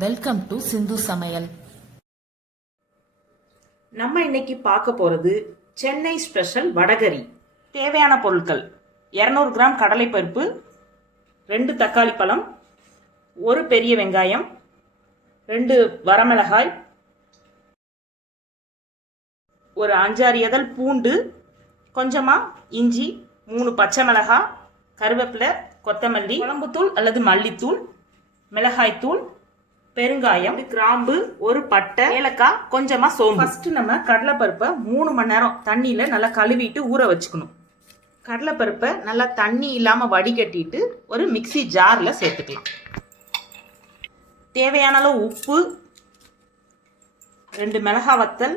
Welcome to சிந்து சமையல். நம்ம இன்னைக்கு பார்க்க போகிறது சென்னை ஸ்பெஷல் வடகரி. தேவையான பொருட்கள்: 200 கிராம் கடலைப்பருப்பு, 2 தக்காளி பழம், 1 பெரிய வெங்காயம், 2 வரமிளகாய், ஒரு 5-6 இதழ் பூண்டு, கொஞ்சமாக இஞ்சி, 3 பச்சை மிளகாய், கருவேப்பிலை, கொத்தமல்லி, குழம்புத்தூள் அல்லது மல்லித்தூள், மிளகாய்த்தூள், பெருங்காயம், கிராம்பு, ஒரு பட்டை, ஏலக்காய், கொஞ்சமா சோம்பு. ஃபர்ஸ்ட் நம்ம கடலைப்பருப்பை 3 மணி நேரம் தண்ணியில நல்லா கழுவிட்டு ஊற வச்சுக்கணும். கடலைப்பருப்பை நல்லா தண்ணி இல்லாம வடிகட்டிட்டு ஒரு மிக்சி ஜார்ல சேர்த்துக்கலாம். தேவையான அளவு உப்பு, 2 மிளகாய் வத்தல்,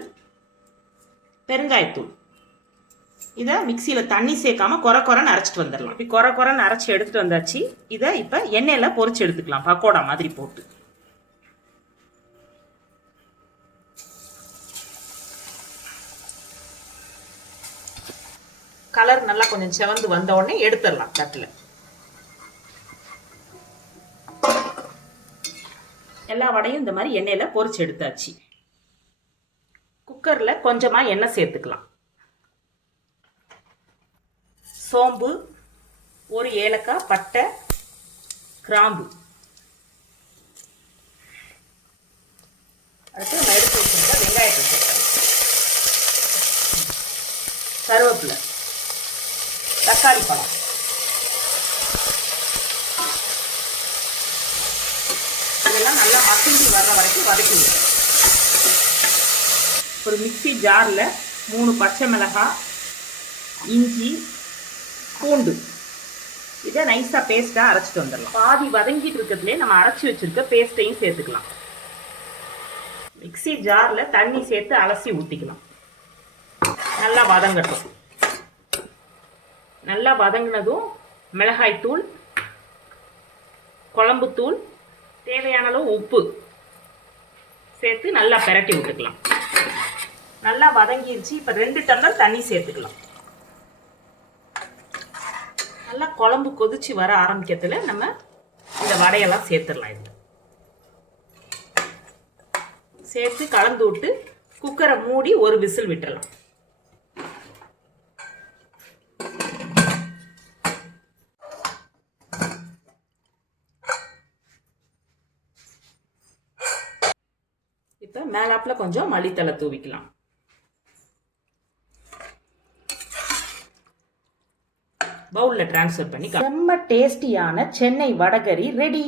பெருங்காயத்தூள். இதை மிக்சியில் தண்ணி சேர்க்காம கொரன்னு அரைச்சிட்டு வந்துடலாம். இப்படி கொரன்னு அரைச்சி எடுத்துட்டு வந்தாச்சு. இதை இப்போ எண்ணெயில் பொரிச்சு எடுத்துக்கலாம், பக்கோடா மாதிரி போட்டு. கலர் நல்லா கொஞ்சம் செவந்து வந்த உடனே எடுத்துடலாம் தட்டில். எல்லா வடையும் இந்த மாதிரி எண்ணெயில் பொரிச்சு எடுத்தாச்சு. குக்கரில் கொஞ்சமாக எண்ணெய் சேர்த்துக்கலாம். சோம்பு, ஒரு ஏலக்காய், பட்டை, கிராம்பு. அடுத்து நம்ம எடுத்து வச்சுருக்க வெங்காயத்தை சேர்க்கலாம். கருவேப்பிலை, தக்காளி பழம், இதெல்லாம் நல்லா மசிஞ்சு வர்ற வரைக்கும் வதக்கிடுவோம். ஒரு மிக்சி ஜாரில் 3 பச்சை மிளகாய், இஞ்சி, பூண்டு, இதை நைஸாக பேஸ்ட்டாக அரைச்சிட்டு வந்துடலாம். பாதி வதங்கிட்டு இருக்கிறதுலே நம்ம அரைச்சி வச்சுருக்க பேஸ்ட்டையும் சேர்த்துக்கலாம். மிக்சி ஜாரில் தண்ணி சேர்த்து அலசி ஊற்றிக்கலாம். நல்லா வதங்கட்டும். நல்லா வதங்கினதும் மிளகாய்த்தூள், குழம்புத்தூள், தேவையான அளவு உப்பு சேர்த்து நல்லா பிரட்டி விட்டுக்கலாம். நல்லா வதங்கிருச்சு. இப்போ 2 டம்ளர் தண்ணி சேர்த்துக்கலாம். நல்லா குழம்பு கொதிச்சு வர ஆரம்பிக்கிறதுல நம்ம இந்த வடையெல்லாம் சேர்த்துடலாம். இதில் சேர்த்து கலந்து விட்டு குக்கரை மூடி ஒரு விசில் விட்டுடலாம். இப்போ மேலாப்பில் கொஞ்சம் மல்லித்தலை தூவிக்கலாம். பவுலில் டிரான்ஸ்ஃபர் பண்ணி செம்ம டேஸ்டியான சென்னை வடகரி ரெடி.